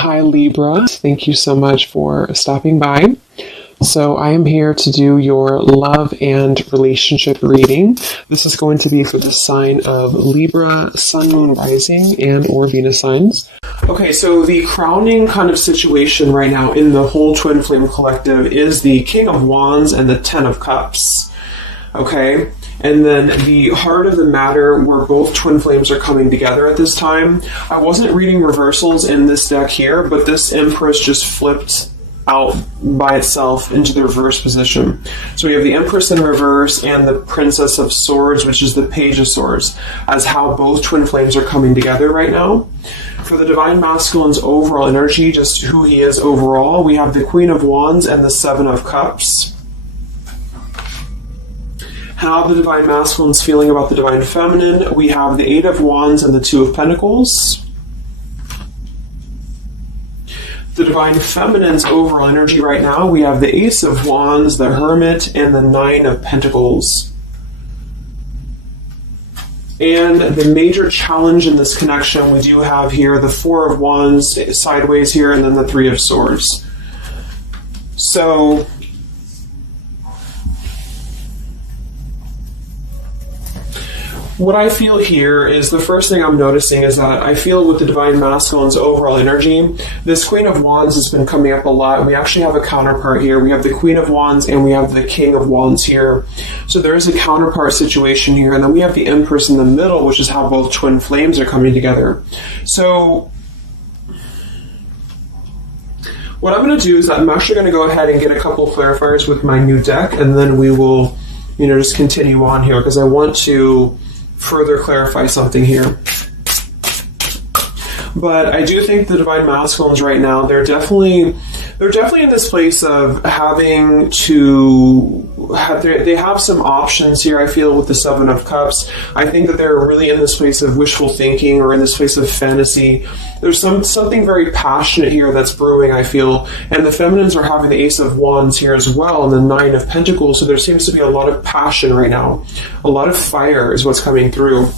Hi Libra, thank you so much for stopping by. So I am here to do your love and relationship reading. This is going to be for the sign of Libra, Sun, Moon, Rising, and or Venus signs. Okay, so the crowning kind of situation right now in the whole Twin Flame Collective is the King of Wands and the Ten of Cups. Okay, and then the heart of the matter where both twin flames are coming together at this time. I wasn't reading reversals in this deck here, but this Empress just flipped out by itself into the reverse position. So we have the Empress in reverse and the Princess of Swords, which is the Page of Swords, as how both twin flames are coming together right now. For the Divine Masculine's overall energy, just who he is overall, we have the Queen of Wands and the Seven of Cups. How the Divine Masculine's feeling about the Divine Feminine, we have the Eight of Wands and the Two of Pentacles. The Divine Feminine's overall energy right now, we have the Ace of Wands, the Hermit, and the Nine of Pentacles. And the major challenge in this connection, we do have here the Four of Wands sideways here, and then the Three of Swords. So what I feel here is the first thing I'm noticing is that I feel with the Divine Masculine's overall energy, this Queen of Wands has been coming up a lot. We actually have a counterpart here. We have the Queen of Wands and we have the King of Wands here. So there is a counterpart situation here. And then we have the Empress in the middle, which is how both twin flames are coming together. So what I'm going to do is I'm actually going to go ahead and get a couple of clarifiers with my new deck, and then we will, just continue on here because I want to further clarify something here. But I do think the Divine Masculines right now, they're definitely in this place of having to have, they have some options here, I feel, with the Seven of Cups. I think that they're really in this place of wishful thinking or in this place of fantasy. There's something very passionate here that's brewing, I feel. And the Feminines are having the Ace of Wands here as well and the Nine of Pentacles. So there seems to be a lot of passion right now. A lot of fire is what's coming through.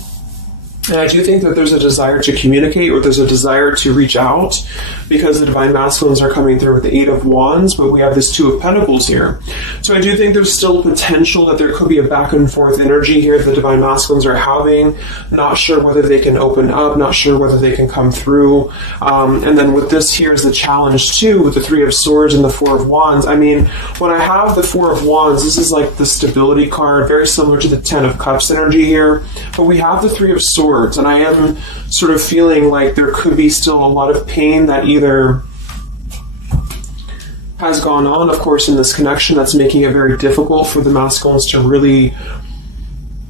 And I do think that there's a desire to communicate, or there's a desire to reach out, because the Divine Masculines are coming through with the Eight of Wands, but we have this Two of Pentacles here. So I do think there's still potential that there could be a back and forth energy here the Divine Masculines are having. Not sure whether they can open up, not sure whether they can come through. And then with this here is the challenge too, with the Three of Swords and the Four of Wands. I mean, when I have the Four of Wands, this is like the stability card, very similar to the Ten of Cups energy here. But we have the Three of Swords. And I am sort of feeling like there could be still a lot of pain that either has gone on, of course, in this connection that's making it very difficult for the masculines to really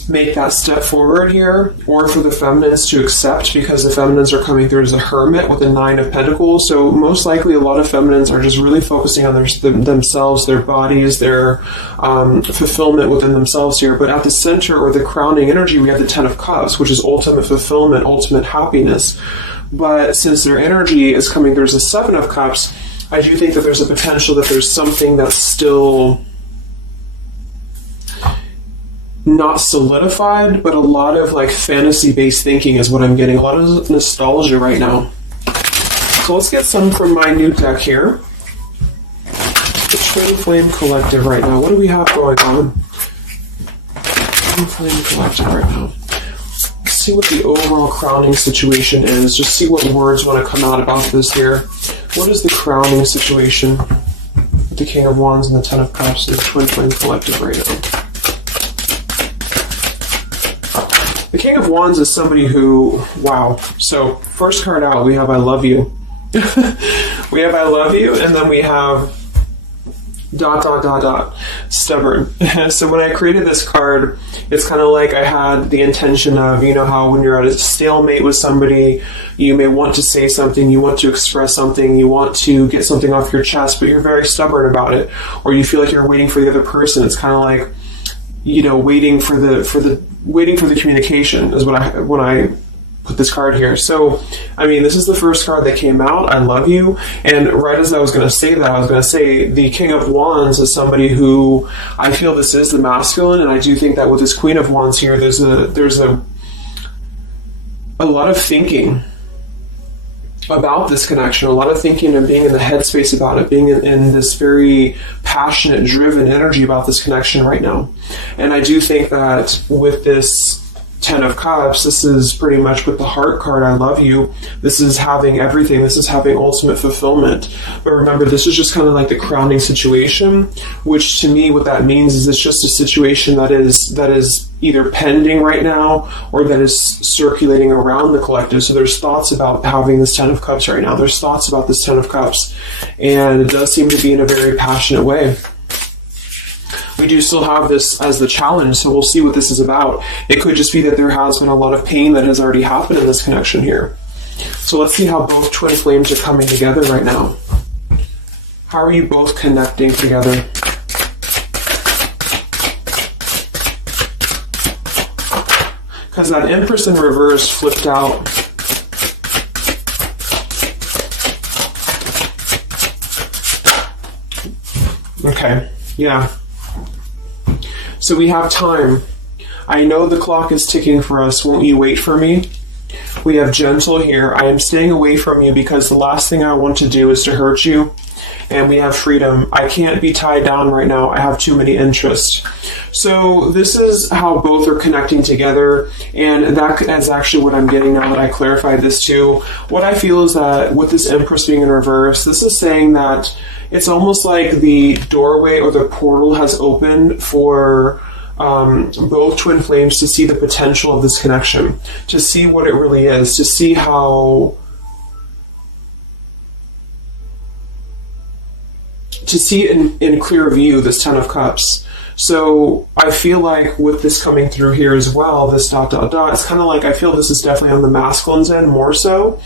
make that step forward here, or for the feminines to accept, because the feminines are coming through as a Hermit with the Nine of Pentacles. So most likely a lot of feminines are just really focusing on themselves, their bodies, their fulfillment within themselves here. But at the center, or the crowning energy, we have the Ten of Cups, which is ultimate fulfillment, ultimate happiness. But since their energy is coming through as the Seven of Cups, I do think that there's a potential that there's something that's still not solidified, but a lot of like fantasy-based thinking is what I'm getting. A lot of nostalgia right now. So let's get some from my new deck here. The Twin Flame Collective right now. What do we have going on? Twin Flame Collective right now. Let's see what the overall crowning situation is. Just see what words want to come out about this here. What is the crowning situation with the King of Wands and the Ten of Cups and the Twin Flame Collective right now? The King of Wands is somebody who, wow. So first card out, we have I love you. We have I love you, and then we have ... stubborn. So when I created this card, it's kind of like I had the intention of, how when you're at a stalemate with somebody, you may want to say something, you want to express something, you want to get something off your chest, but you're very stubborn about it, or you feel like you're waiting for the other person. It's kind of like, waiting for the communication is when I put this card here. So, I mean, this is the first card that came out, I love you. And right as I was going to say that, I was going to say the King of Wands is somebody who I feel this is the masculine. And I do think that with this Queen of Wands here, there's a lot of thinking about this connection, a lot of thinking and being in the headspace about it, being in this very passionate, driven energy about this connection right now. And I do think that with this Ten of Cups, this is pretty much with the heart card, I love you. This is having everything. This is having ultimate fulfillment. But remember, this is just kind of like the crowning situation, which to me, what that means is it's just a situation that is either pending right now or that is circulating around the collective. So there's thoughts about having this Ten of Cups right now. There's thoughts about this Ten of Cups. And it does seem to be in a very passionate way. We do still have this as the challenge, so we'll see what this is about. It could just be that there has been a lot of pain that has already happened in this connection here. So let's see how both twin flames are coming together right now. How are you both connecting together? Because that Empress in reverse flipped out. Okay, yeah. So we have time. I know the clock is ticking for us. Won't you wait for me? We have gentle here. I am staying away from you because the last thing I want to do is to hurt you. And we have freedom. I can't be tied down right now. I have too many interests. So this is how both are connecting together. And that is actually what I'm getting now that I clarified this too. What I feel is that with this Empress being in reverse, this is saying that it's almost like the doorway or the portal has opened for both twin flames to see the potential of this connection, to see what it really is, to see how, to see it in clear view, this Ten of Cups. So I feel like with this coming through here as well, this dot, dot, dot, it's kind of like I feel this is definitely on the masculine's end more so.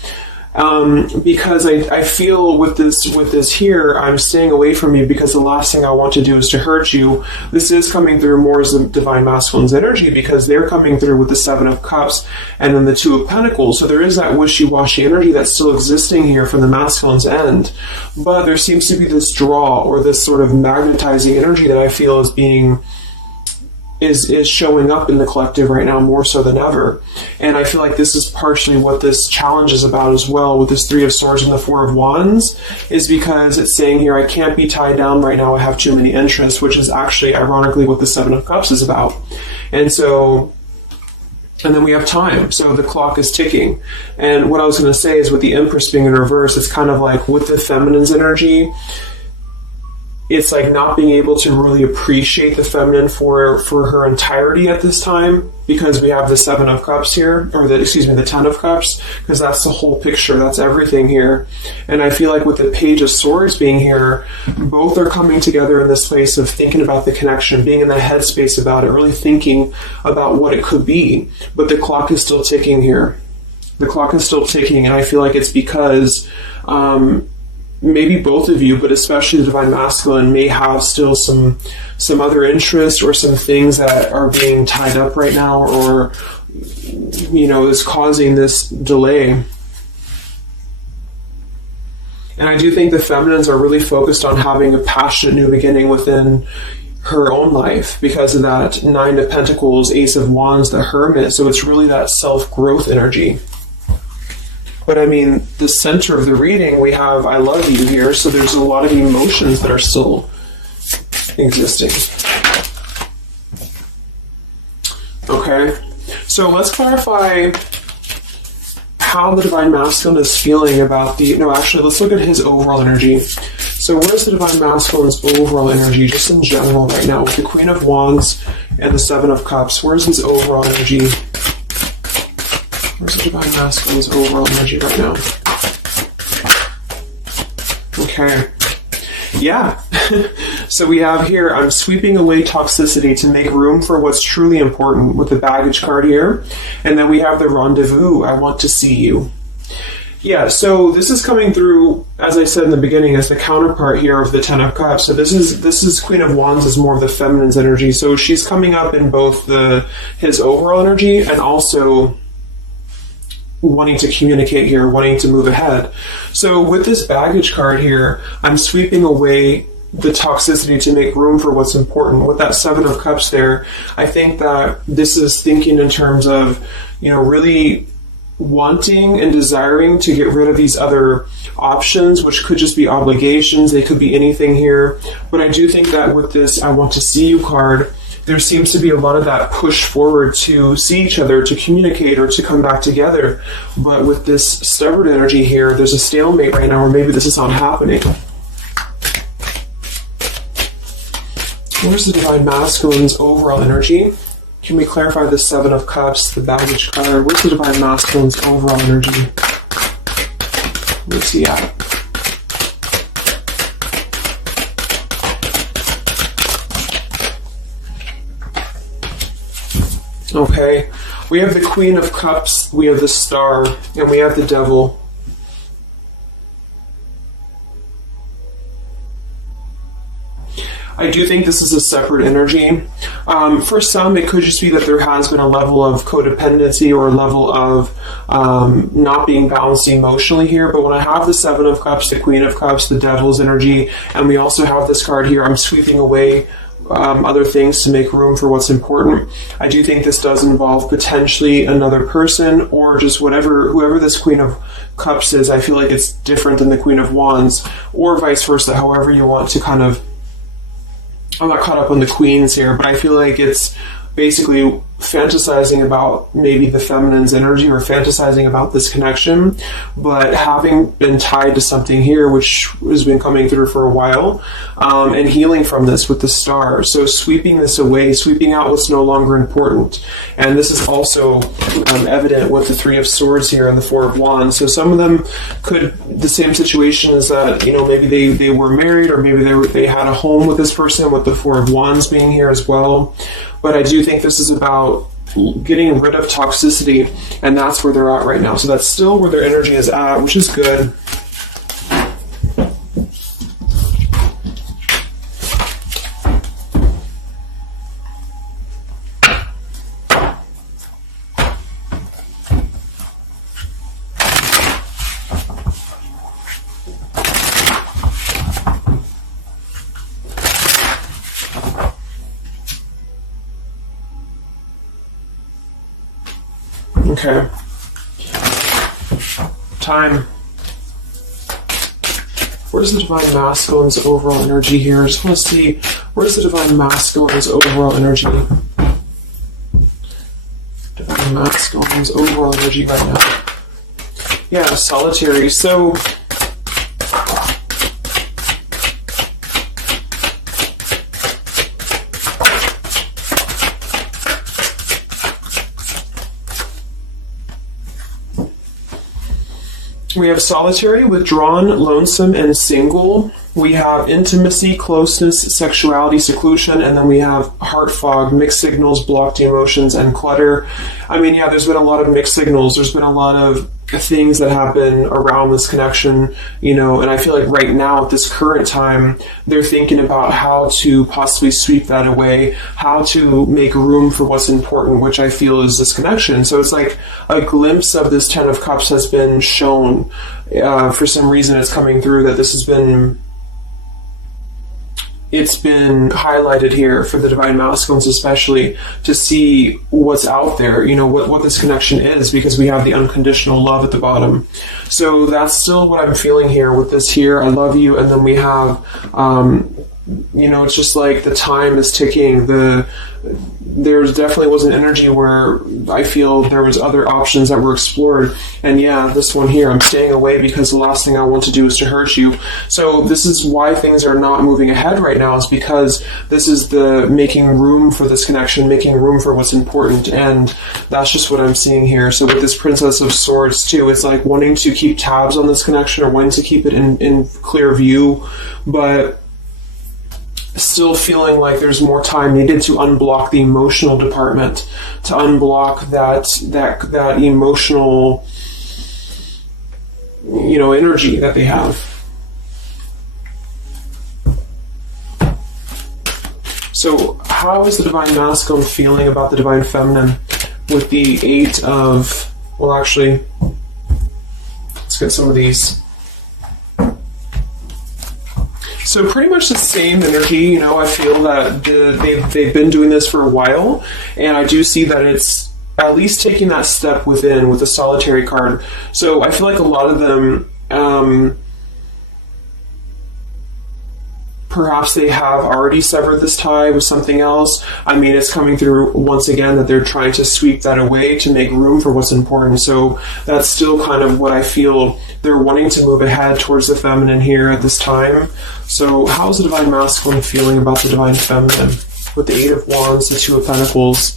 Because I feel with this here, I'm staying away from you because the last thing I want to do is to hurt you. This is coming through more as the Divine Masculine's energy because they're coming through with the Seven of Cups and then the Two of Pentacles. So there is that wishy-washy energy that's still existing here from the masculine's end. But there seems to be this draw or this sort of magnetizing energy that I feel is being is showing up in the collective right now more so than ever. And I feel like this is partially what this challenge is about as well with this Three of Swords and the Four of Wands, is because it's saying here, I can't be tied down right now, I have too many interests, which is actually ironically what the Seven of Cups is about. And then we have time, so the clock is ticking. And what I was going to say is with the Empress being in reverse, it's kind of like with the feminine's energy, it's like not being able to really appreciate the feminine for her entirety at this time, because we have the Seven of Cups here, or the Ten of Cups, because that's the whole picture, that's everything here. And I feel like with the Page of Swords being here, both are coming together in this place of thinking about the connection, being in the headspace about it, really thinking about what it could be. But the clock is still ticking here. The clock is still ticking, and I feel like it's because maybe both of you, but especially the Divine Masculine, may have still some other interest or some things that are being tied up right now, or is causing this delay. And I do think the feminines are really focused on having a passionate new beginning within her own life because of that Nine of Pentacles, Ace of Wands, the Hermit. So it's really that self-growth energy. But I mean, the center of the reading, we have I love you here, so there's a lot of emotions that are still existing. Okay, so let's clarify how the Divine Masculine is feeling about let's look at his overall energy. So where's the Divine Masculine's overall energy, just in general right now, with the Queen of Wands and the Seven of Cups? Where's his overall energy? Where's the Divine Masculine's overall energy right now? Okay. Yeah. So we have here, I'm sweeping away toxicity to make room for what's truly important, with the baggage card here. And then we have the rendezvous, I want to see you. Yeah, so this is coming through, as I said in the beginning, as the counterpart here of the Ten of Cups. So this is Queen of Wands is more of the feminine's energy. So she's coming up in both his overall energy and also wanting to communicate here, wanting to move ahead. So with this baggage card here, I'm sweeping away the toxicity to make room for what's important. With that Seven of Cups there, I think that this is thinking in terms of, really wanting and desiring to get rid of these other options, which could just be obligations. They could be anything here. But I do think that with this I want to see you card, there seems to be a lot of that push forward to see each other, to communicate, or to come back together. But with this stubborn energy here, there's a stalemate right now, or maybe this is not happening. Where's the Divine Masculine's overall energy? Can we clarify the Seven of Cups, the baggage card? Where's the Divine Masculine's overall energy? Where's he at? Okay, we have the Queen of Cups, we have the Star, and we have the Devil. I do think this is a separate energy. For some, it could just be that there has been a level of codependency or a level of not being balanced emotionally here. But when I have the Seven of Cups, the Queen of Cups, the Devil's energy, and we also have this card here, I'm sweeping away other things to make room for what's important. I do think this does involve potentially another person, or just whoever this Queen of Cups is. I feel like it's different than the Queen of Wands, or vice versa, however you want to kind of. I'm not caught up on the queens here, but I feel like it's basically fantasizing about maybe the feminine's energy, or fantasizing about this connection, but having been tied to something here which has been coming through for a while, and healing from this with the Star. So sweeping this away, sweeping out what's no longer important. And this is also evident with the Three of Swords here and the Four of Wands. So some of them the same situation is that, maybe they were married, or maybe they had a home with this person, with the Four of Wands being here as well. But I do think this is about getting rid of toxicity, and that's where they're at right now. So that's still where their energy is at, which is good. Okay. Time. Where's the Divine Masculine's overall energy here? I just want to see, where's the Divine Masculine's overall energy? Divine Masculine's overall energy right now. Yeah, solitary. So we have solitary, withdrawn, lonesome, and single. We have intimacy, closeness, sexuality, seclusion, and then we have heart fog, mixed signals, blocked emotions, and clutter. I mean, yeah, there's been a lot of mixed signals. There's been a lot of things that happen around this connection, and I feel like right now at this current time, they're thinking about how to possibly sweep that away, how to make room for what's important, which I feel is this connection. So it's like a glimpse of this Ten of Cups has been shown. For some reason it's coming through that this has been highlighted here for the Divine Masculines, especially to see what's out there, what this connection is, because we have the unconditional love at the bottom. So that's still what I'm feeling here with this here. I love you. And then we have, it's just like the time is ticking. There definitely was an energy where I feel there was other options that were explored. And yeah, this one here, I'm staying away because the last thing I want to do is to hurt you. So this is why things are not moving ahead right now, is because this is the making room for this connection, making room for what's important. And that's just what I'm seeing here. So with this Princess of Swords too, it's like wanting to keep tabs on this connection, or wanting to keep it in clear view, but still feeling like there's more time needed to unblock the emotional department, to unblock that emotional, energy that they have. So how is the Divine Masculine feeling about the Divine Feminine with the Eight of, well, actually, let's get some of these. So pretty much the same energy, I feel that they've been doing this for a while, and I do see that it's at least taking that step within with the Solitary card. So I feel like a lot of them, perhaps they have already severed this tie with something else. I mean, it's coming through once again that they're trying to sweep that away to make room for what's important. So that's still kind of what I feel. They're wanting to move ahead towards the feminine here at this time. So how's the Divine Masculine feeling about the Divine Feminine? With the Eight of Wands, the Two of Pentacles.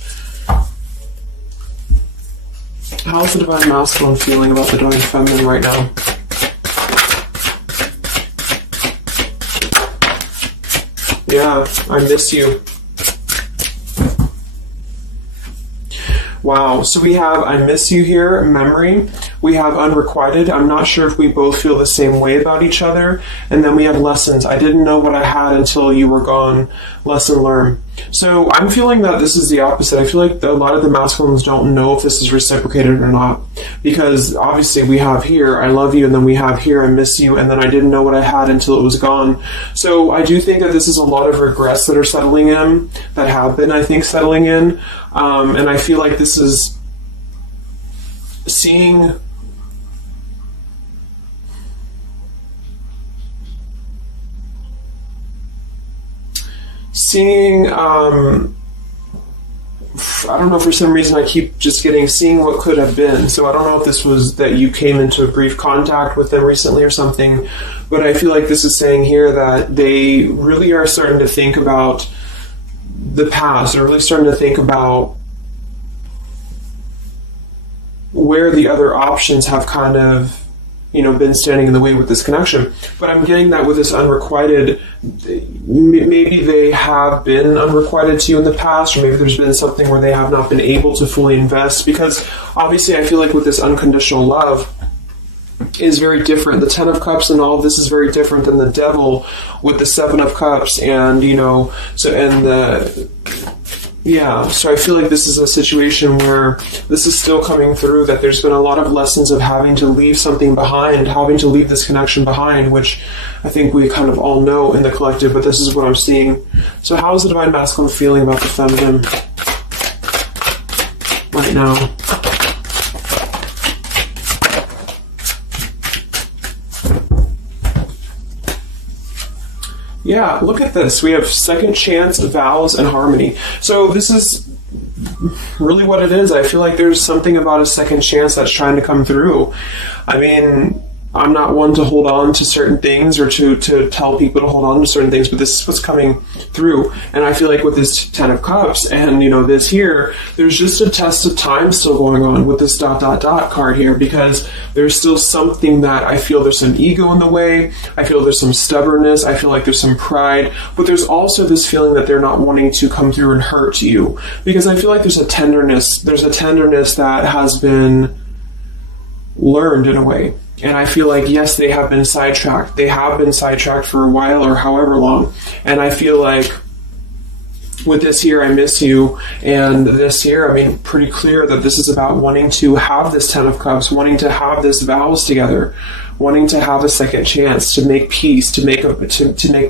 How's the Divine Masculine feeling about the Divine Feminine right now? Yeah, I miss you. Wow, so we have I miss you here, memory. We have unrequited. I'm not sure if we both feel the same way about each other. And then we have lessons. I didn't know what I had until you were gone. Lesson learned. So I'm feeling that this is the opposite. I feel like a lot of the masculines don't know if this is reciprocated or not. Because obviously we have here, I love you, and then we have here, I miss you, and then I didn't know what I had until it was gone. So I do think that this is a lot of regrets that are settling in, that have been, I think, settling in. And I feel like this is seeing I don't know, for some reason I keep just seeing what could have been. So I don't know if this was that you came into a brief contact with them recently or something, but I feel like this is saying here that they really are starting to think about the past. They're really starting to think about where the other options have kind of, been standing in the way with this connection. But I'm getting that with this unrequited, maybe they have been unrequited to you in the past, or maybe there's been something where they have not been able to fully invest, because obviously I feel like with this unconditional love is very different. The Ten of Cups and all of this is very different than the Devil with the Seven of Cups, and so I feel like this is a situation where this is still coming through, that there's been a lot of lessons of having to leave something behind, having to leave this connection behind, which I think we kind of all know in the collective, but this is what I'm seeing. So how is the Divine Masculine feeling about the feminine right now? Yeah, look at this. We have second chance, vows, and harmony. So this is really what it is. I feel like there's something about a second chance that's trying to come through. I mean, I'm not one to hold on to certain things or to tell people to hold on to certain things, but this is what's coming through. And I feel like with this Ten of Cups and, this here, there's just a test of time still going on with this ... card here, because there's still something that I feel there's some ego in the way. I feel there's some stubbornness. I feel like there's some pride, but there's also this feeling that they're not wanting to come through and hurt you, because I feel like there's a tenderness that has been learned in a way. And I feel like, yes, they have been sidetracked. They have been sidetracked for a while or however long. And I feel like with this here, I miss you, and this here, pretty clear that this is about wanting to have this Ten of Cups, wanting to have this vows together, wanting to have a second chance to make peace, to make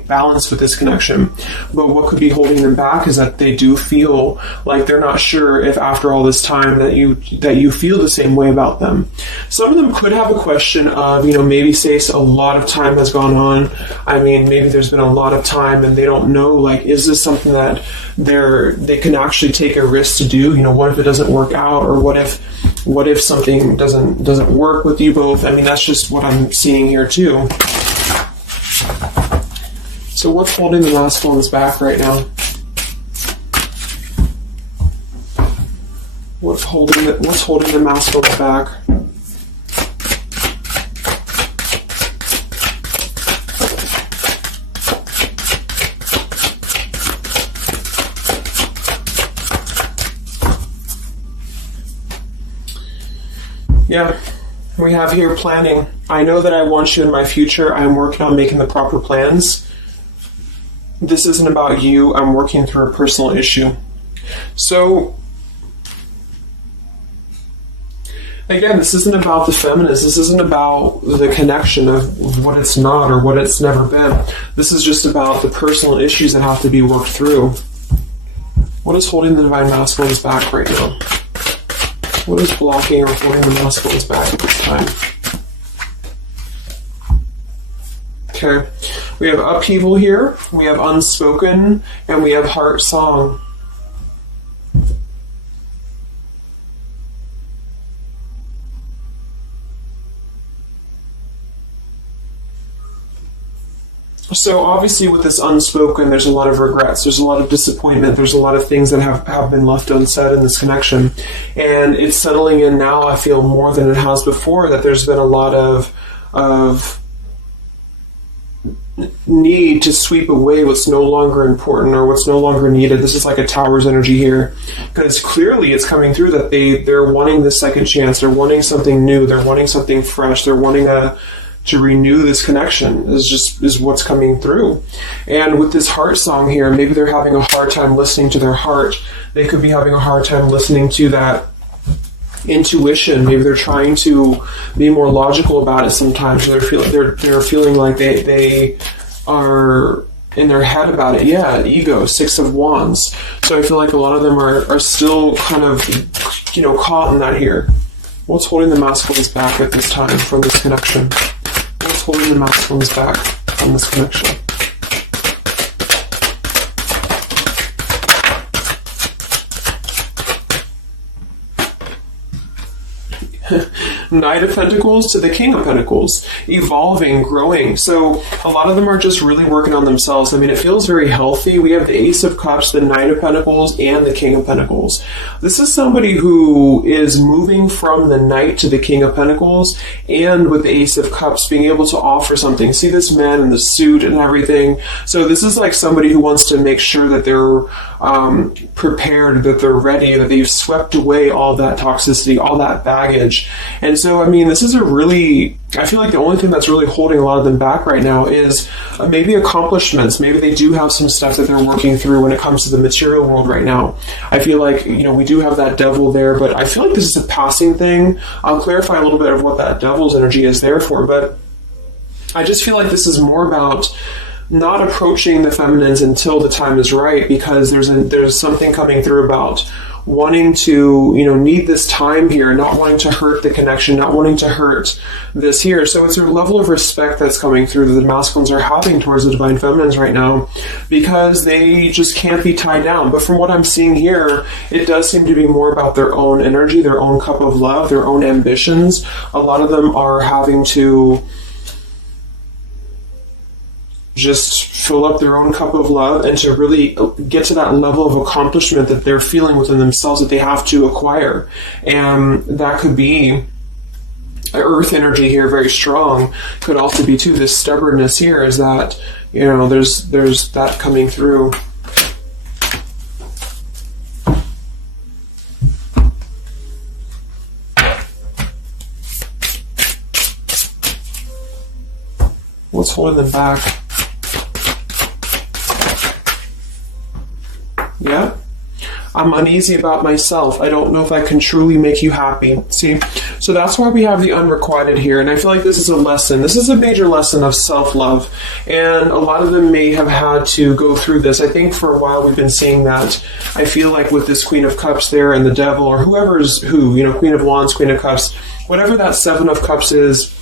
balance with this connection. But what could be holding them back is that they do feel like they're not sure if after all this time that you feel the same way about them. Some of them could have a question of, maybe say a lot of time has gone on. Maybe there's been a lot of time and they don't know, is this something that they can actually take a risk to do? What if it doesn't work out, or what if something doesn't work with you both? That's just what I'm seeing here too. So what's holding the masculines back right now? What's holding the masculines back? Yeah, we have here planning. I know that I want you in my future. I'm working on making the proper plans. This isn't about you. I'm working through a personal issue. So, again, this isn't about the feminist. This isn't about the connection of what it's not or what it's never been. This is just about the personal issues that have to be worked through. What is holding the Divine Masculines back right now? What is blocking or holding the masculines back at this time? Okay, we have upheaval here, we have unspoken, and we have heart song. So obviously with this unspoken, there's a lot of regrets, there's a lot of disappointment, there's a lot of things that have been left unsaid in this connection. And it's settling in now, I feel, more than it has before, that there's been a lot of need to sweep away what's no longer important or what's no longer needed. This is like a Tower's energy here, because clearly it's coming through that they're wanting this second chance, they're wanting something new, they're wanting something fresh, they're wanting to renew this connection is what's coming through. And with this heart song here, maybe they're having a hard time listening to their heart. They could be having a hard time listening to that intuition. Maybe they're trying to be more logical about it sometimes. They're feeling like they are in their head about it. Yeah, ego, 6 of Wands. So I feel like a lot of them are still kind of, caught in that here. What's holding the masculines back at this time from this connection? What's holding the masculines back from this connection? Knight of Pentacles to the King of Pentacles, evolving, growing. So a lot of them are just really working on themselves. I mean, it feels very healthy. We have the Ace of Cups, the Knight of Pentacles, and the King of Pentacles. This is somebody who is moving from the Knight to the King of Pentacles, and with the Ace of Cups, being able to offer something. See this man in the suit and everything. So this is like somebody who wants to make sure that they're prepared, that they're ready, that they've swept away all that toxicity, all that baggage. And so, I mean, this is I feel like the only thing that's really holding a lot of them back right now is maybe accomplishments. Maybe they do have some stuff that they're working through when it comes to the material world right now. I feel like, we do have that devil there, but I feel like this is a passing thing. I'll clarify a little bit of what that devil's energy is there for, but I just feel like this is more about not approaching the feminines until the time is right, because there's something coming through about wanting to, need this time here, not wanting to hurt the connection, not wanting to hurt this here. So it's a level of respect that's coming through that the masculines are having towards the divine feminines right now, because they just can't be tied down. But from what I'm seeing here, it does seem to be more about their own energy, their own cup of love, their own ambitions. A lot of them are having to just fill up their own cup of love and to really get to that level of accomplishment that they're feeling within themselves that they have to acquire. And that could be earth energy here, very strong. Could also be too this stubbornness here, is that, there's that coming through. What's holding them back? Yeah, I'm uneasy about myself. I don't know if I can truly make you happy. See, so that's why we have the unrequited here. And I feel like this is a lesson. This is a major lesson of self-love. And a lot of them may have had to go through this. I think for a while we've been seeing that. I feel like with this Queen of Cups there and the Devil, or whoever's who, Queen of Wands, Queen of Cups, whatever that Seven of Cups is,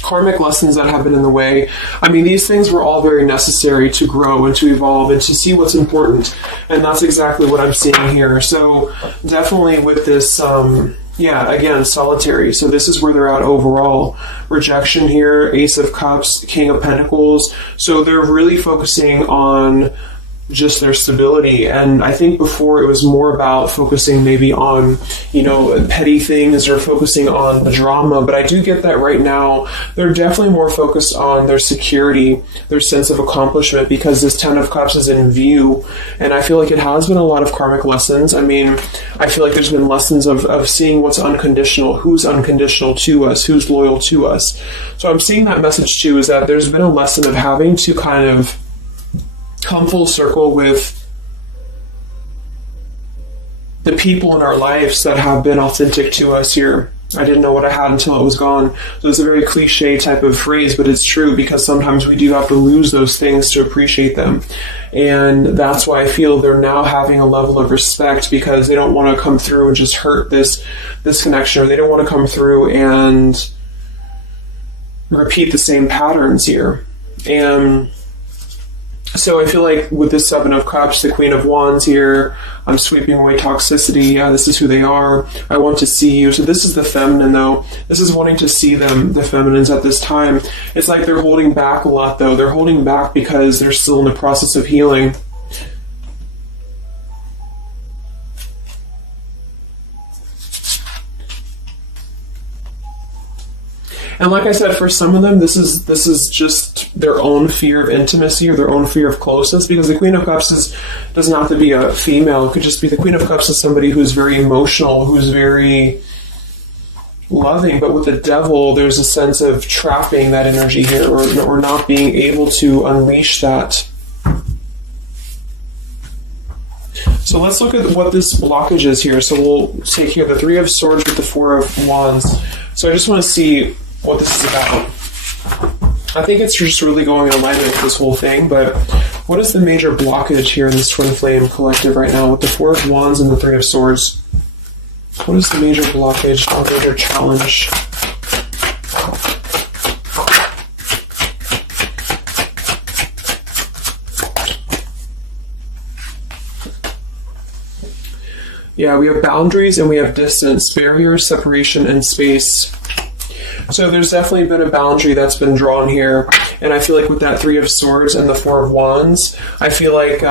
karmic lessons that have been in the way. I mean, these things were all very necessary to grow and to evolve and to see what's important. And that's exactly what I'm seeing here. So definitely with this, again, solitary. So this is where they're at overall. Rejection here, Ace of Cups, King of Pentacles. So they're really focusing on just their stability. And I think before it was more about focusing maybe on, petty things or focusing on the drama. But I do get that right now they're definitely more focused on their security, their sense of accomplishment, because this Ten of Cups is in view. And I feel like it has been a lot of karmic lessons. I mean, I feel like there's been lessons of seeing what's unconditional, who's unconditional to us, who's loyal to us. So I'm seeing that message too, is that there's been a lesson of having to kind of come full circle with the people in our lives that have been authentic to us here. I didn't know what I had until it was gone. So it's a very cliche type of phrase, but it's true, because sometimes we do have to lose those things to appreciate them. And that's why I feel they're now having a level of respect, because they don't want to come through and just hurt this connection, or they don't want to come through and repeat the same patterns here. And so I feel like with this Seven of Cups, the Queen of Wands here, I'm sweeping away toxicity. Yeah, this is who they are. I want to see you. So this is the feminine, though. This is wanting to see them, the feminines at this time. It's like they're holding back a lot, though. They're holding back because they're still in the process of healing. And like I said, for some of them, this is just their own fear of intimacy or their own fear of closeness, because the Queen of Cups doesn't have to be a female. It could just be the Queen of Cups is somebody who's very emotional, who's very loving. But with the Devil, there's a sense of trapping that energy here, or not being able to unleash that. So let's look at what this blockage is here. So we'll take here the Three of Swords with the Four of Wands. So I just want to see what this is about. I think it's just really going in alignment with this whole thing, but what is the major blockage here in this Twin Flame collective right now with the Four of Wands and the Three of Swords? What is the major blockage or major challenge? Yeah, we have boundaries and we have distance, barriers, separation, and space. So there's definitely been a boundary that's been drawn here. And I feel like with that Three of Swords and the Four of Wands, I feel like,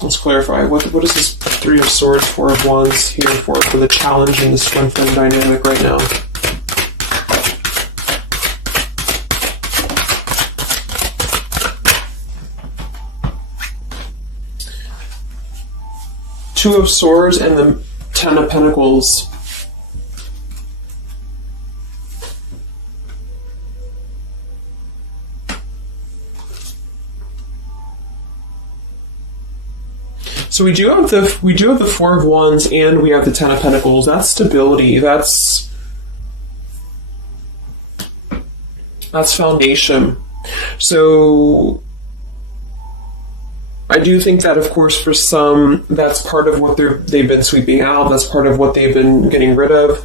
let's clarify, what is this Three of Swords, Four of Wands here for the challenge in this Twin Flame dynamic right now? Two of Swords and the Ten of Pentacles. So we do have the Four of Wands and we have the Ten of Pentacles. That's stability. That's foundation. So I do think that, of course, for some, that's part of what they've been sweeping out. That's part of what they've been getting rid of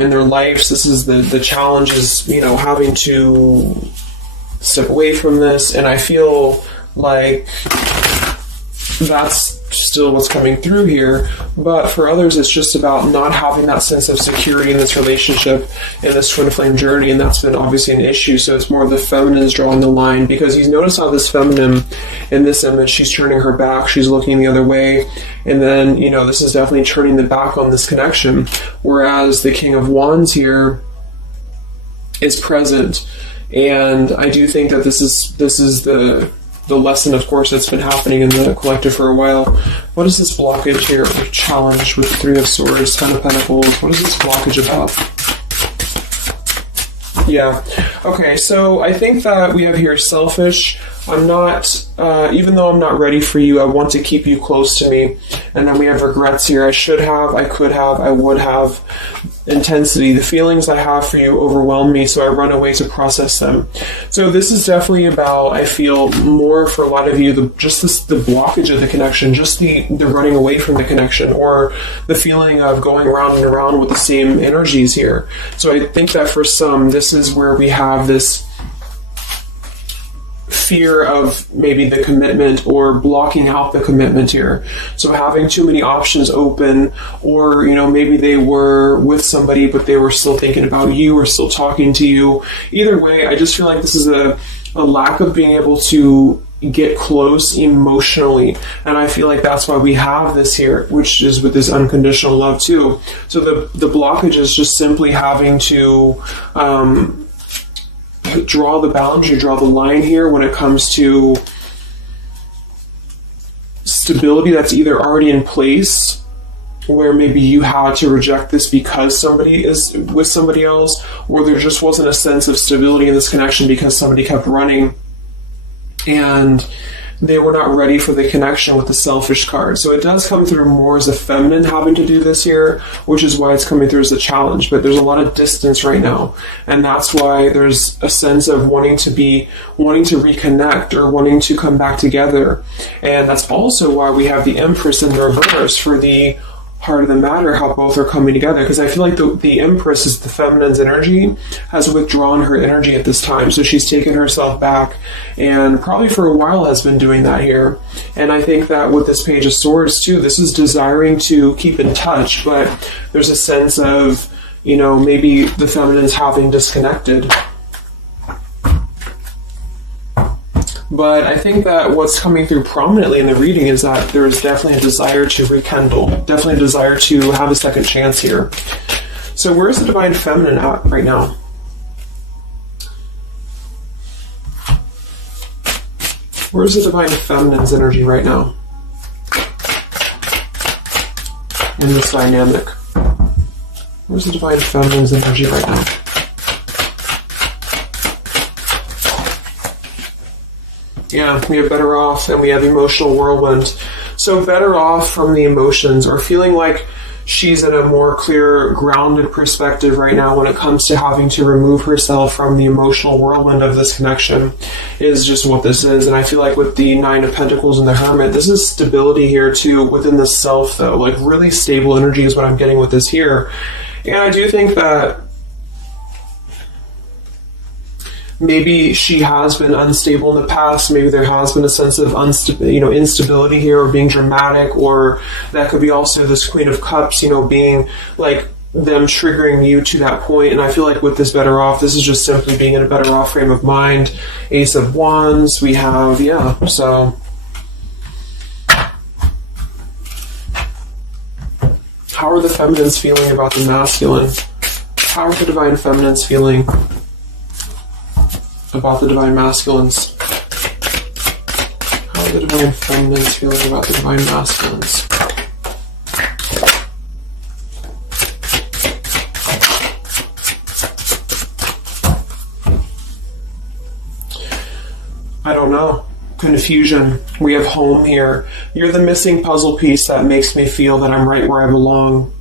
in their lives. This is the challenge is, having to step away from this. And I feel like that's still what's coming through here. But for others, it's just about not having that sense of security in this relationship, in this Twin Flame journey, and that's been obviously an issue. So it's more of the feminines drawing the line, because you notice how this feminine in this image, she's turning her back, she's looking the other way, and then, this is definitely turning the back on this connection, whereas the King of Wands here is present. And I do think that this is the lesson, of course, that's been happening in the collective for a while. What is this blockage here, or challenge with Three of Swords, Ten of Pentacles? What is this blockage about? Yeah. Okay, so I think that we have here selfish. I'm not, even though I'm not ready for you, I want to keep you close to me. And then we have regrets here. I should have, I could have, I would have. Intensity. The feelings I have for you overwhelm me, so I run away to process them. So this is definitely about, I feel, more for a lot of you, the blockage of the connection, just the running away from the connection, or the feeling of going around and around with the same energies here. So I think that for some, this is where we have this fear of maybe the commitment, or blocking out the commitment here. So having too many options open, or maybe they were with somebody but they were still thinking about you, or still talking to you. Either way, I just feel like this is a lack of being able to get close emotionally, and I feel like that's why we have this here, which is with this unconditional love too. So the blockage is just simply having to draw the boundary, draw the line here when it comes to stability that's either already in place, where maybe you had to reject this because somebody is with somebody else, or there just wasn't a sense of stability in this connection because somebody kept running. And they were not ready for the connection with the selfish card. So it does come through more as a feminine having to do this here, which is why it's coming through as a challenge. But there's a lot of distance right now. And that's why there's a sense of wanting to reconnect or wanting to come back together. And that's also why we have the Empress in the reverse for the heart of the matter, how both are coming together, because I feel like the Empress is the feminine's energy, has withdrawn her energy at this time, so she's taken herself back, and probably for a while has been doing that here. And I think that with this Page of Swords too, this is desiring to keep in touch, but there's a sense of, you know, maybe the feminine's having disconnected. But I think that what's coming through prominently in the reading is that there is definitely a desire to rekindle, definitely a desire to have a second chance here. So where's the Divine Feminine at right now? Where's the Divine Feminine's energy right now in this dynamic? Where's the Divine Feminine's energy right now? Yeah, we have Better Off and we have Emotional Whirlwind. So Better Off from the emotions, or feeling like she's in a more clear, grounded perspective right now when it comes to having to remove herself from the emotional whirlwind of this connection, is just what this is. And I feel like with the Nine of Pentacles and the Hermit, this is stability here too within the self though. Like really stable energy is what I'm getting with this here. And I do think that maybe she has been unstable in the past. Maybe there has been a sense of instability here, or being dramatic, or that could be also this Queen of Cups, being like them triggering you to that point. And I feel like with this Better Off, this is just simply being in a better off frame of mind. Ace of Wands, we have, so how are the feminines feeling about the masculine? How are the Divine Feminines feeling about the Divine Masculines? How are the Divine Feminines feeling about the Divine Masculines? I don't know. Confusion. We have Home here. You're the missing puzzle piece that makes me feel that I'm right where I belong.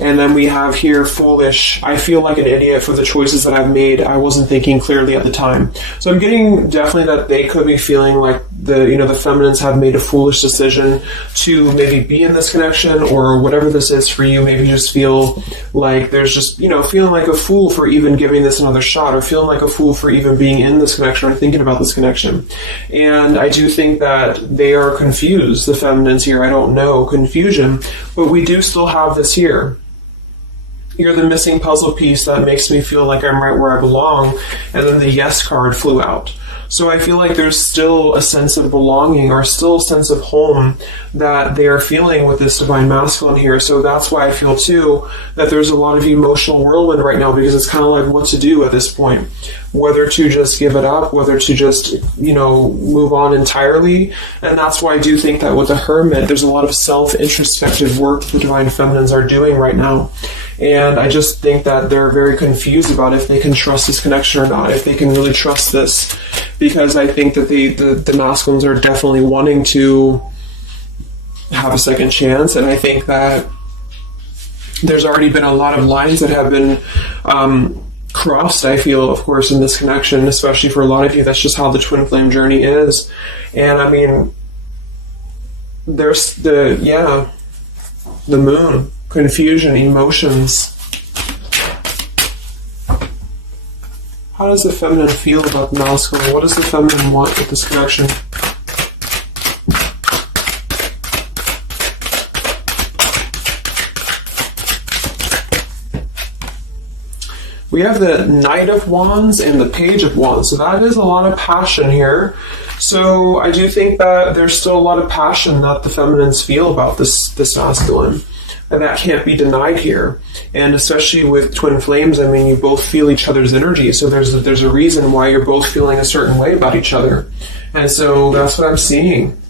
And then we have here Foolish. I feel like an idiot for the choices that I've made. I wasn't thinking clearly at the time. So I'm getting definitely that they could be feeling like the feminines have made a foolish decision to maybe be in this connection, or whatever this is for you. Maybe you just feel like there's just, feeling like a fool for even giving this another shot, or feeling like a fool for even being in this connection or thinking about this connection. And I do think that they are confused, the feminines here. I don't know, confusion, but we do still have this here. You're the missing puzzle piece that makes me feel like I'm right where I belong. And then the Yes card flew out. So I feel like there's still a sense of belonging, or still a sense of home that they are feeling with this Divine Masculine here. So that's why I feel too that there's a lot of emotional whirlwind right now, because it's kind of like what to do at this point. Whether to just give it up, whether to just, move on entirely. And that's why I do think that with the Hermit, there's a lot of self-introspective work the Divine Feminines are doing right now. And I just think that they're very confused about if they can trust this connection or not, if they can really trust this. Because I think that the masculines are definitely wanting to have a second chance. And I think that there's already been a lot of lines that have been crossed, I feel, of course, in this connection, especially for a lot of you. That's just how the twin flame journey is. And I mean, there's the Moon, confusion, emotions. How does the feminine feel about the masculine? What does the feminine want with this connection? We have the Knight of Wands and the Page of Wands. So that is a lot of passion here. So I do think that there's still a lot of passion that the feminines feel about this masculine. And that can't be denied here. And especially with twin flames, I mean, you both feel each other's energy. So there's a reason why you're both feeling a certain way about each other. And so that's what I'm seeing.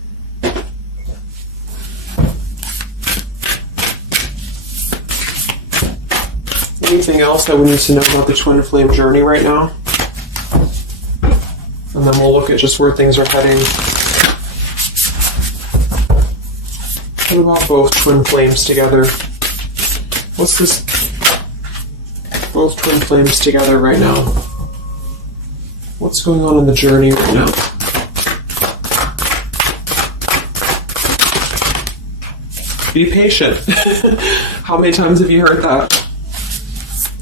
Anything else that we need to know about the twin flame journey right now? And then we'll look at just where things are heading. What about both twin flames together? What's this? Both twin flames together right now. What's going on in the journey right now? Be patient. How many times have you heard that?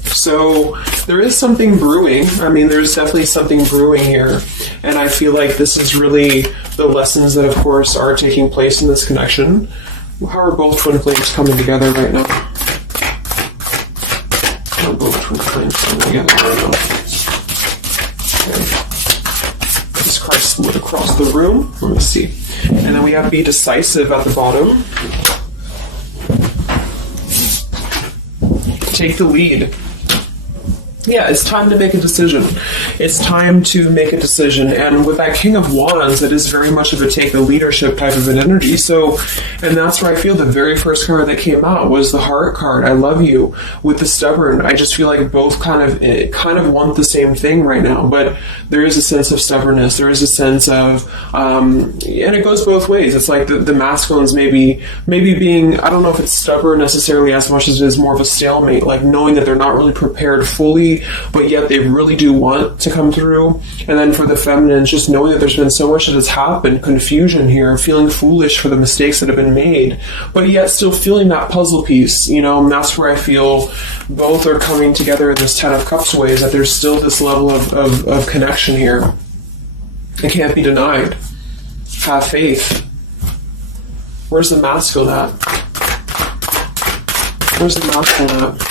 So there is something brewing. I mean, there's definitely something brewing here. And I feel like this is really the lessons that, of course, are taking place in this connection. How are both twin flames coming together right now? How are both twin flames coming together right now? Okay. This Christ would across the room. Let me see. And then we have be decisive at the bottom. Take the lead. Yeah, it's time to make a decision. It's time to make a decision. And with that King of Wands, it is very much of a take the leadership type of an energy. So, and that's where I feel the very first card that came out was the Heart card. I love you. With the Stubborn, I just feel like both kind of want the same thing right now. But there is a sense of stubbornness. There is a sense of, and it goes both ways. It's like the masculines maybe being, I don't know if it's stubborn necessarily as much as it is more of a stalemate, like knowing that they're not really prepared fully, but yet they really do want to come through. And then for the feminines, just knowing that there's been so much that has happened, confusion here, feeling foolish for the mistakes that have been made, but yet still feeling that puzzle piece, you know. And that's where I feel both are coming together in this Ten of Cups ways, that there's still this level of connection here. It can't be denied. Have faith. Where's the masculine at? Where's the masculine at?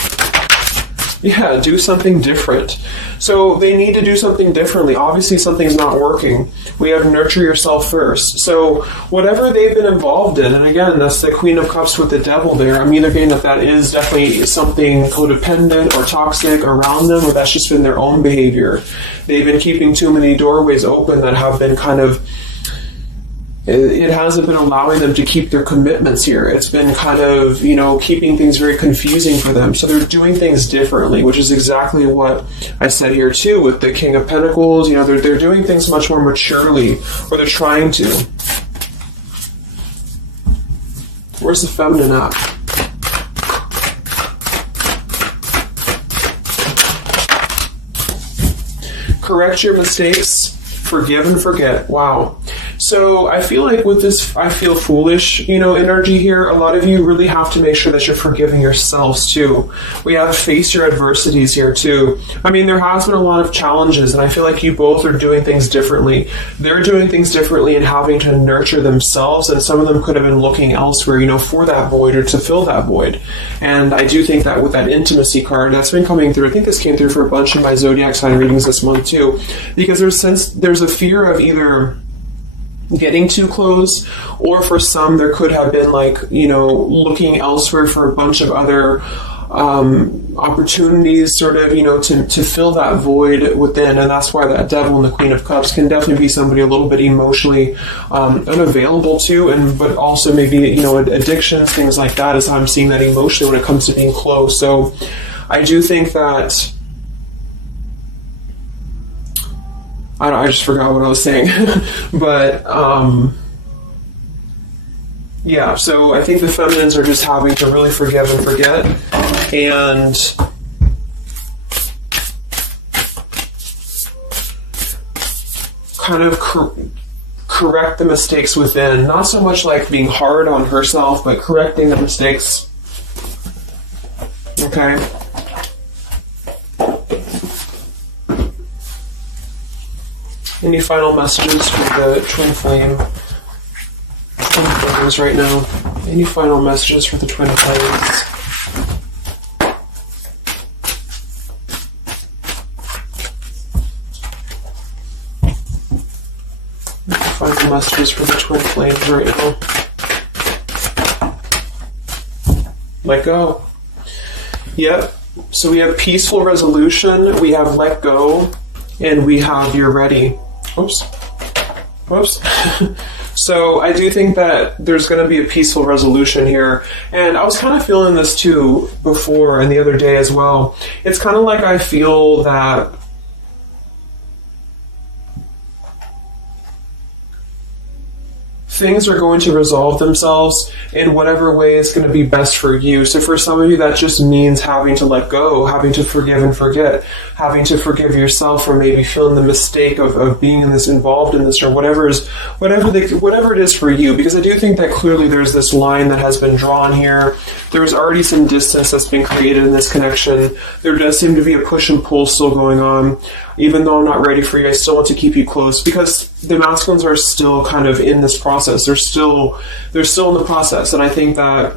Yeah, do something different. So they need to do something differently. Obviously, something's not working. We have nurture yourself first. So whatever they've been involved in, and again, that's the Queen of Cups with the Devil there. I'm either getting that is definitely something codependent or toxic around them, or that's just been their own behavior. They've been keeping too many doorways open that have been kind of, it hasn't been allowing them to keep their commitments here. It's been kind of, you know, keeping things very confusing for them. So they're doing things differently, which is exactly what I said here too with the King of Pentacles. You know, they're doing things much more maturely, or they're trying to. Where's the feminine at? Correct your mistakes, forgive and forget. Wow. So I feel like with this, I feel foolish, you know, energy here. A lot of you really have to make sure that you're forgiving yourselves too. We have to face your adversities here too. I mean, there has been a lot of challenges, and I feel like you both are doing things differently. They're doing things differently and having to nurture themselves, and some of them could have been looking elsewhere, you know, for that void or to fill that void. And I do think that with that intimacy card, that's been coming through. I think this came through for a bunch of my zodiac sign readings this month too, because there's a fear of either getting too close, or for some there could have been like, you know, looking elsewhere for a bunch of other opportunities, sort of, you know, to fill that void within. And that's why that Devil and the Queen of Cups can definitely be somebody a little bit emotionally unavailable to, and but also maybe, you know, addictions, things like that, is how I'm seeing that emotionally when it comes to being close. So I do think that I just forgot what I was saying. But, yeah, so I think the feminines are just having to really forgive and forget, and kind of correct the mistakes within. Not so much like being hard on herself, but correcting the mistakes. Okay? Any final messages for the twin flames right now? Any final messages for the twin flames? Any final messages for the twin flames right now? Let go. Yep. So we have peaceful resolution, we have let go, and we have you're ready. Oops. So I do think that there's going to be a peaceful resolution here. And I was kind of feeling this too before and the other day as well. It's kind of like I feel that things are going to resolve themselves in whatever way is going to be best for you. So for some of you, that just means having to let go, having to forgive and forget, having to forgive yourself for maybe feeling the mistake of being in this, involved in this, or whatever it is for you. Because I do think that clearly there's this line that has been drawn here. There's already some distance that's been created in this connection. There does seem to be a push and pull still going on. Even though I'm not ready for you, I still want to keep you close, because the masculines are still kind of in this process. They're still in the process, and I think that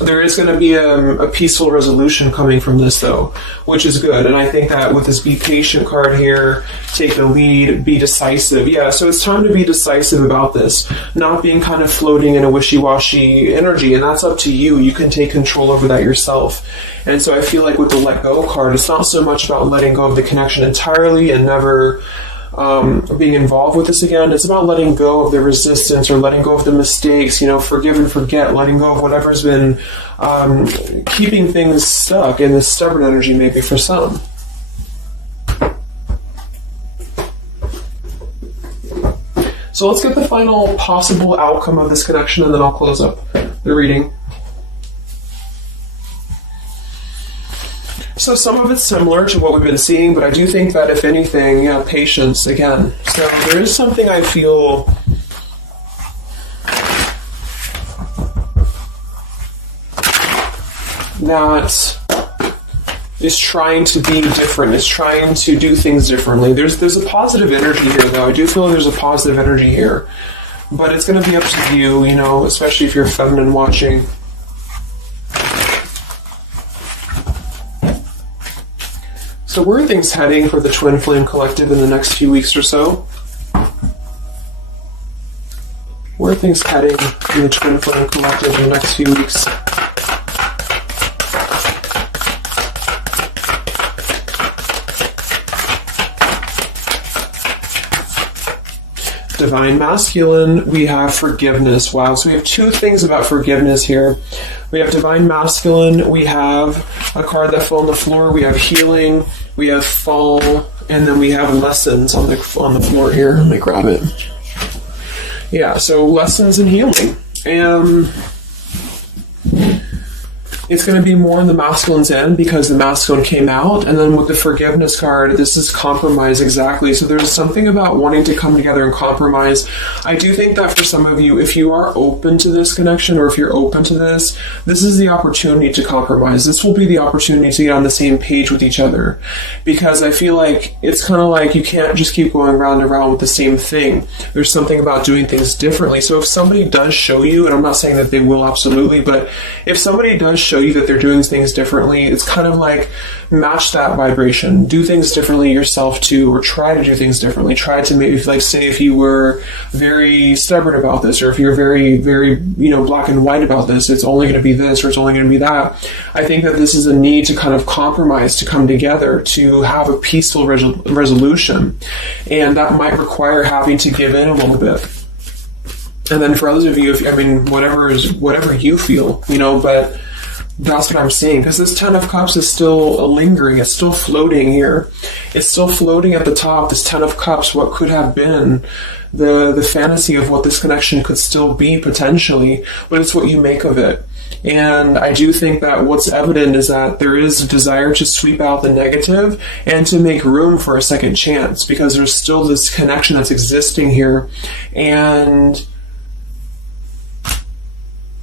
there is going to be a peaceful resolution coming from this, though, which is good. And I think that with this be patient card here, take the lead, be decisive. Yeah, so it's time to be decisive about this, not being kind of floating in a wishy-washy energy, and that's up to you. You can take control over that yourself. And so I feel like with the let go card, it's not so much about letting go of the connection entirely and never being involved with this again. It's about letting go of the resistance, or letting go of the mistakes, forgive and forget, letting go of whatever's been keeping things stuck in this stubborn energy, maybe for some. So let's get the final possible outcome of this connection, and then I'll close up the reading. So some of it's similar to what we've been seeing, but I do think that if anything, patience again. So there is something I feel that is trying to be different, is trying to do things differently. There's a positive energy here, though. I do feel there's a positive energy here, but it's going to be up to you, especially if you're feminine watching. So where are things heading for the Twin Flame Collective in the next few weeks or so? Where are things heading in the Twin Flame Collective in the next few weeks? Divine Masculine, we have forgiveness. Wow, so we have two things about forgiveness here. We have Divine Masculine, we have a card that fell on the floor, we have healing, we have fall, and then we have lessons on the floor here. Let me grab it. Yeah, so lessons and healing. And it's going to be more on the masculine's end because the masculine came out. And then with the forgiveness card, this is compromise, exactly. So there's something about wanting to come together and compromise. I do think that for some of you, if you are open to this connection, or if you're open to this is the opportunity to compromise. This will be the opportunity to get on the same page with each other. Because I feel like it's kind of like you can't just keep going round and round with the same thing. There's something about doing things differently. So if somebody does show you, and I'm not saying that they will absolutely, but if somebody does show you that they're doing things differently, it's kind of like match that vibration. Do things differently yourself too, or try to do things differently. Try to maybe, like, say if you were very stubborn about this, or if you're very, very, black and white about this, it's only going to be this, or it's only going to be that. I think that this is a need to kind of compromise, to come together, to have a peaceful resolution. And that might require having to give in a little bit. And then for others of you, whatever you feel, but that's what I'm seeing, because this Ten of Cups is still lingering. It's still floating here. It's still floating at the top. This Ten of Cups, what could have been the fantasy of what this connection could still be potentially, but it's what you make of it. And I do think that what's evident is that there is a desire to sweep out the negative and to make room for a second chance, because there's still this connection that's existing here. And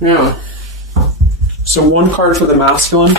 yeah. So one card for the masculine.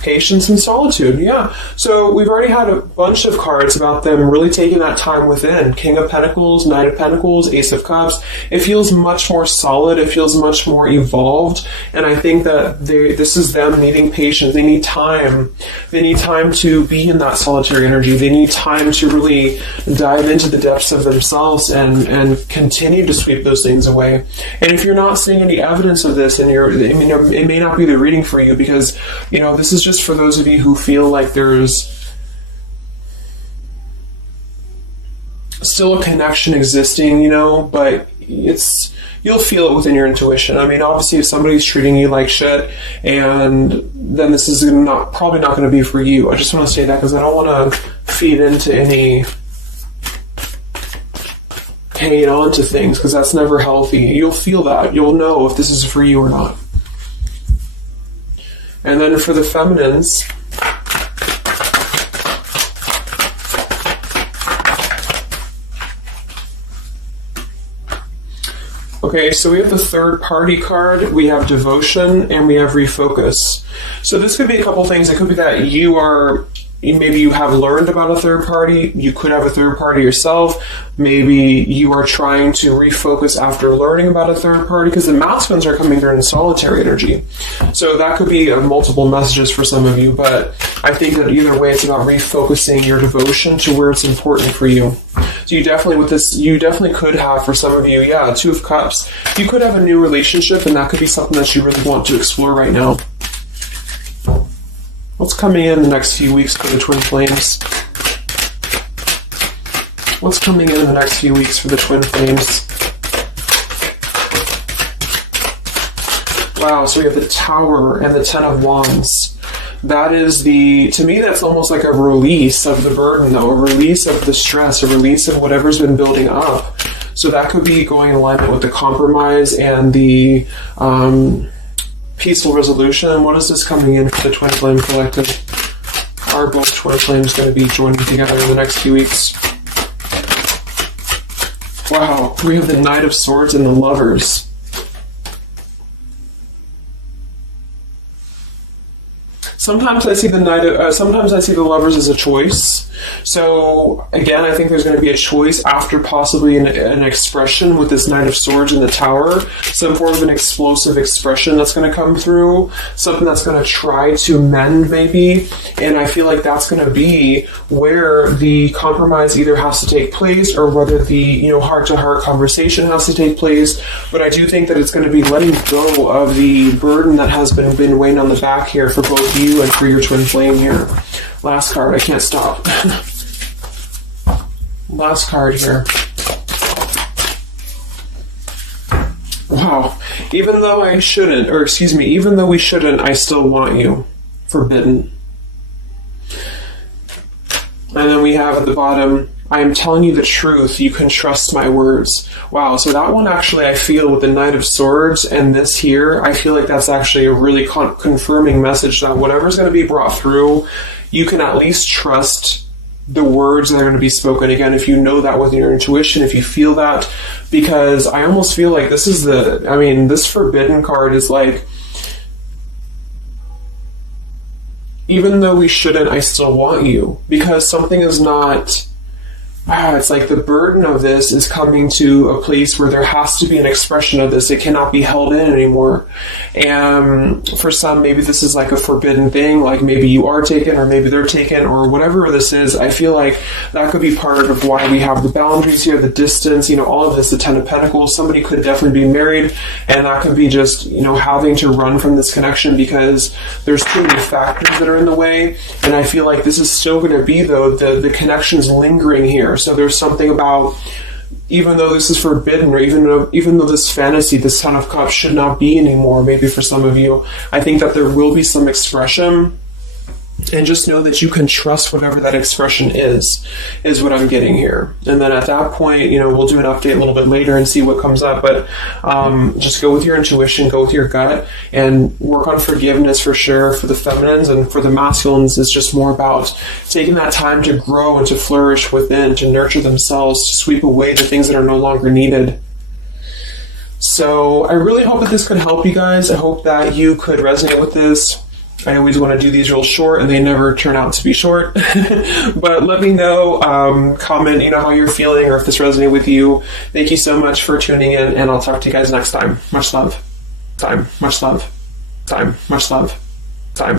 Patience and solitude, yeah. So we've already had a bunch of cards about them really taking that time within. King of Pentacles, Knight of Pentacles, Ace of Cups. It feels much more solid. It feels much more evolved. And I think that this is them needing patience. They need time. They need time to be in that solitary energy. They need time to really dive into the depths of themselves and continue to sweep those things away. And if you're not seeing any evidence of this, and it may not be the reading for you, because, this is just for those of you who feel like there's still a connection existing, but you'll feel it within your intuition. I mean, obviously, if somebody's treating you like shit, and then this is probably not going to be for you. I just want to say that because I don't want to feed into any hanging on to things, because that's never healthy. You'll feel that. You'll know if this is for you or not. And then for the feminines, okay, so we have the third party card, we have devotion, and we have refocus. So this could be a couple things. It could be that maybe you have learned about a third party. You could have a third party yourself. Maybe you are trying to refocus after learning about a third party, because the masculines are coming through in solitary energy. So that could be multiple messages for some of you, but I think that either way, it's about refocusing your devotion to where it's important for you. So you definitely could have, for some of you, Two of Cups. You could have a new relationship, and that could be something that you really want to explore right now. What's coming in the next few weeks for the twin flames? What's coming in the next few weeks for the twin flames? Wow, so we have the Tower and the Ten of Wands. That is to me, that's almost like a release of the burden, though, a release of the stress, a release of whatever's been building up. So that could be going in alignment with the compromise and the peaceful resolution. What is this coming in for the Twin Flame Collective? Are both Twin Flames going to be joining together in the next few weeks? Wow, we have the Knight of Swords and the Lovers. Sometimes I see the Lovers as a choice. So again, I think there's going to be a choice after possibly an expression with this Knight of Swords in the Tower, some form of an explosive expression that's going to come through, something that's going to try to mend maybe, and I feel like that's going to be where the compromise either has to take place or whether the heart-to-heart conversation has to take place. But I do think that it's going to be letting go of the burden that has been weighing on the back here for both you and for your twin flame here. Last card, I can't stop. Last card here. Wow. Even though we shouldn't, I still want you. Forbidden. And then we have at the bottom, I am telling you the truth. You can trust my words. Wow. So that one actually, I feel with the Knight of Swords and this here, I feel like that's actually a really confirming message that whatever's going to be brought through, you can at least trust the words that are going to be spoken. Again, if you know that with your intuition, if you feel that, because I almost feel like this Forbidden card is like, even though we shouldn't, I still want you, because something is not, it's like the burden of this is coming to a place where there has to be an expression of this. It cannot be held in anymore. And for some, maybe this is like a forbidden thing, like maybe you are taken or maybe they're taken or whatever this is. I feel like that could be part of why we have the boundaries here, the distance, all of this, the Ten of Pentacles. Somebody could definitely be married, and that could be just, having to run from this connection because there's too many factors that are in the way. And I feel like this is still going to be, though, the connection's lingering here. So there's something about, even though this is forbidden, or even though this fantasy, this Ten of Cups should not be anymore, maybe for some of you, I think that there will be some expression. And just know that you can trust whatever that expression is what I'm getting here. And then at that point, we'll do an update a little bit later and see what comes up. But just go with your intuition, go with your gut, and work on forgiveness for sure for the feminines. And for the masculines, it's just more about taking that time to grow and to flourish within, to nurture themselves, to sweep away the things that are no longer needed. So I really hope that this could help you guys. I hope that you could resonate with this. I always want to do these real short, and they never turn out to be short. But let me know, comment, how you're feeling, or if this resonated with you. Thank you so much for tuning in, and I'll talk to you guys next time. Much love. Much love. Much love.